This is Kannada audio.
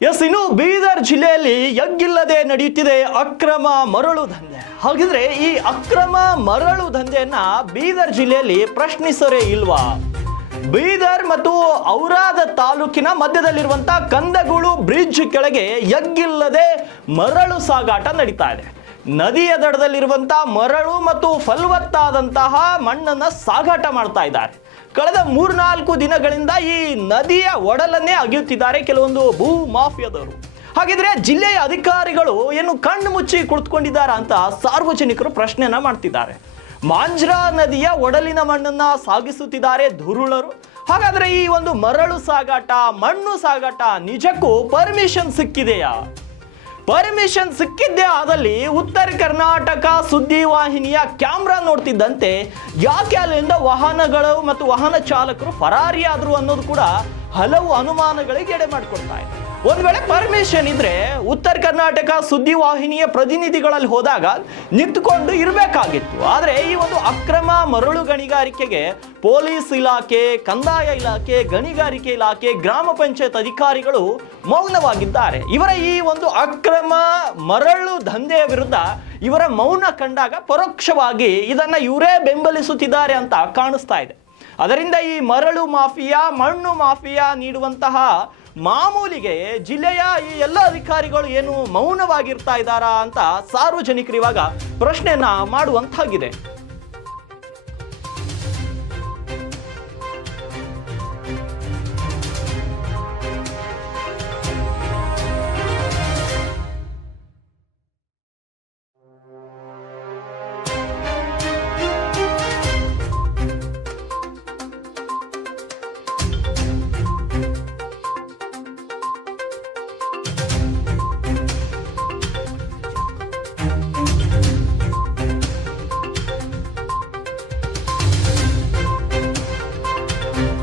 ಇನ್ನು ಬೀದರ್ ಜಿಲ್ಲೆಯಲ್ಲಿ ಎಗ್ಗಿಲ್ಲದೆ ನಡೆಯುತ್ತಿದೆ ಅಕ್ರಮ ಮರಳು ದಂಧೆ. ಹಾಗಿದ್ರೆ ಈ ಅಕ್ರಮ ಮರಳು ದಂಧೆಯನ್ನ ಬೀದರ್ ಜಿಲ್ಲೆಯಲ್ಲಿ ಪ್ರಶ್ನಿಸರೇ ಇಲ್ವಾ? ಬೀದರ್ ಮತ್ತು ಔರಾದ ತಾಲೂಕಿನ ಮಧ್ಯದಲ್ಲಿರುವಂತಹ ಕಂದಗೂಳು ಬ್ರಿಡ್ಜ್ ಕೆಳಗೆ ಎಗ್ಗಿಲ್ಲದೆ ಮರಳು ಸಾಗಾಟ ನಡೀತಾ ಇದೆ. ನದಿಯ ದಡದಲ್ಲಿರುವಂತಹ ಮರಳು ಮತ್ತು ಫಲವತ್ತಾದಂತಹ ಮಣ್ಣನ್ನ ಸಾಗಾಟ ಮಾಡ್ತಾ ಇದ್ದಾರೆ. ಕಳೆದ 3-4 ದಿನಗಳಿಂದ ಈ ನದಿಯ ಒಡಲನ್ನೇ ಅಗೆಯುತ್ತಿದ್ದಾರೆ ಕೆಲವೊಂದು ಭೂ ಮಾಫಿಯಾದವರು. ಹಾಗಿದ್ರೆ ಜಿಲ್ಲೆಯ ಅಧಿಕಾರಿಗಳು ಏನು ಕಣ್ಣು ಮುಚ್ಚಿ ಕುಳಿತುಕೊಂಡಿದ್ದಾರಾ ಅಂತ ಸಾರ್ವಜನಿಕರು ಪ್ರಶ್ನೆಯನ್ನ ಮಾಡ್ತಿದ್ದಾರೆ. ಮಾಂಜ್ರಾ ನದಿಯ ಒಡಲಿನ ಮಣ್ಣನ್ನ ಸಾಗಿಸುತ್ತಿದ್ದಾರೆ ಧುರುಳರು. ಹಾಗಾದ್ರೆ ಈ ಒಂದು ಮರಳು ಸಾಗಾಟ, ಮಣ್ಣು ಸಾಗಾಟ ನಿಜಕ್ಕೂ ಪರ್ಮಿಷನ್ ಸಿಕ್ಕಿದೆಯಾ? ಪರ್ಮಿಷನ್ ಸಿಕ್ಕಿದ್ದೇ ಆದಲ್ಲಿ ಉತ್ತರ ಕರ್ನಾಟಕ ಸುದ್ದಿವಾಹಿನಿಯ ಕ್ಯಾಮ್ರಾ ನೋಡ್ತಿದ್ದಂತೆ ಯಾಕೆ ಅಲ್ಲಿಂದ ವಾಹನಗಳು ಮತ್ತು ವಾಹನ ಚಾಲಕರು ಪರಾರಿಯಾದ್ರು ಅನ್ನೋದು ಕೂಡ ಹಲವು ಅನುಮಾನಗಳಿಗೆ ಎಡೆ ಮಾಡಿಕೊಡ್ತಾ ಇದೆ. ಒಂದ್ ವೇಳೆ ಪರ್ಮಿಷನ್ ಇದ್ರೆ ಉತ್ತರ ಕರ್ನಾಟಕ ಸುದ್ದಿವಾಹಿನಿಯ ಪ್ರತಿನಿಧಿಗಳಲ್ಲಿ ಹೋದಾಗ ನಿಂತುಕೊಂಡು ಇರಬೇಕಾಗಿತ್ತು. ಆದ್ರೆ ಈ ಒಂದು ಅಕ್ರಮ ಮರಳು ಗಣಿಗಾರಿಕೆಗೆ ಪೊಲೀಸ್ ಇಲಾಖೆ, ಕಂದಾಯ ಇಲಾಖೆ, ಗಣಿಗಾರಿಕೆ ಇಲಾಖೆ, ಗ್ರಾಮ ಪಂಚಾಯತ್ ಅಧಿಕಾರಿಗಳು ಮೌನವಾಗಿದ್ದಾರೆ. ಇವರ ಈ ಒಂದು ಅಕ್ರಮ ಮರಳು ದಂಧೆಯ ವಿರುದ್ಧ ಇವರ ಮೌನ ಕಂಡಾಗ ಪರೋಕ್ಷವಾಗಿ ಇದನ್ನ ಇವರೇ ಬೆಂಬಲಿಸುತ್ತಿದ್ದಾರೆ ಅಂತ ಕಾಣಿಸ್ತಾ ಇದೆ. ಅದರಿಂದ ಈ ಮರಳು ಮಾಫಿಯಾ, ಮಣ್ಣು ಮಾಫಿಯಾ ನೀಡುವಂತಹ ಮಾಮೂಲಿಗೆ ಜಿಲ್ಲೆಯ ಈ ಎಲ್ಲ ಅಧಿಕಾರಿಗಳು ಏನು ಮೌನವಾಗಿರ್ತಾ ಇದ್ದಾರಾ ಅಂತ ಸಾರ್ವಜನಿಕರು ಇವಾಗ ಪ್ರಶ್ನೆಯನ್ನ ಮಾಡುವಂತಾಗಿದೆ.